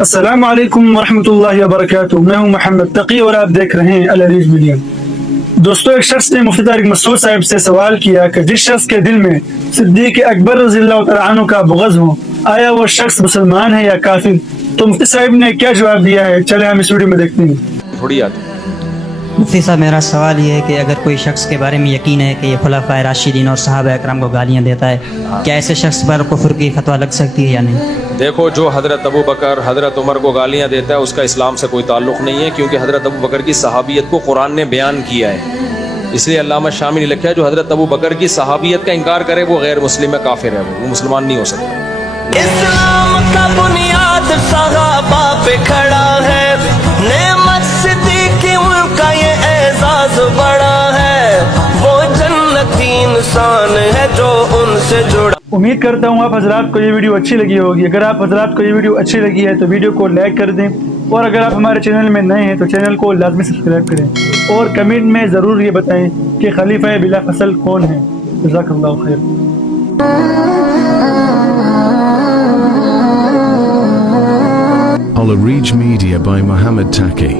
अस्सलाम वालेकुम वरहमतुल्लाहि वबरकातुहू। मैं हूं मोहम्मद तकी और आप देख रहे हैं अल अरीज मीडिया। दोस्तों, एक शख्स ने मुफ्ती तारिक मसूद साहब से सवाल किया कि जिस शख्स के दिल में सिद्दीक अकबर रज़ियल्लाहु तआला अन्हु का बुग़्ज़ हो, आया वो शख्स मुसलमान है या काफिर? तो मुफ्ती साहब ने क्या जवाब दिया है, चले हम इस वीडियो में देखते हैं। थोड़ी याद मुफ्ती साहब, मेरा सवाल ये है कि अगर कोई शख्स के बारे में यकीन है कि ये खुलाफाए राशिदीन और सहाबा इकराम को गालियाँ देता है, क्या ऐसे शख्स पर कुफ्र की फतवा लग सकती है या नहीं? देखो, जो हज़रत अबू बकर हज़रत उमर को गालियाँ देता है उसका इस्लाम से कोई ताल्लुक़ नहीं है, क्योंकि हज़रत अबू बकर की सहाबियत को कुरान ने बयान किया है। इसलिए अल्लामा शामी ने लिखा है जो हज़रत अबू बकर की सहाबियत का इनकार करे वो गैर मुस्लिम है, काफिर है, वो मुसलमान नहीं हो सकता। इस्लाम का बुनियाद सहाबा पे खड़ा है, नेमत सिद्दीकी उनका ये एजाज बड़ा है, वो जन्नती इंसान है जो उनसे जुड़ा। उम्मीद करता हूँ आप हजरात को ये वीडियो अच्छी लगी होगी। अगर आप हजरात को ये वीडियो अच्छी लगी है तो वीडियो को लाइक कर दें, और अगर आप हमारे चैनल में नए हैं तो चैनल को लाजमी सब्सक्राइब करें, और कमेंट में ज़रूर ये बताएं कि खलीफा बिला फसल कौन है। जज़ाकल्लाहु खैर। Al Areej Media by Mohammed Taqi.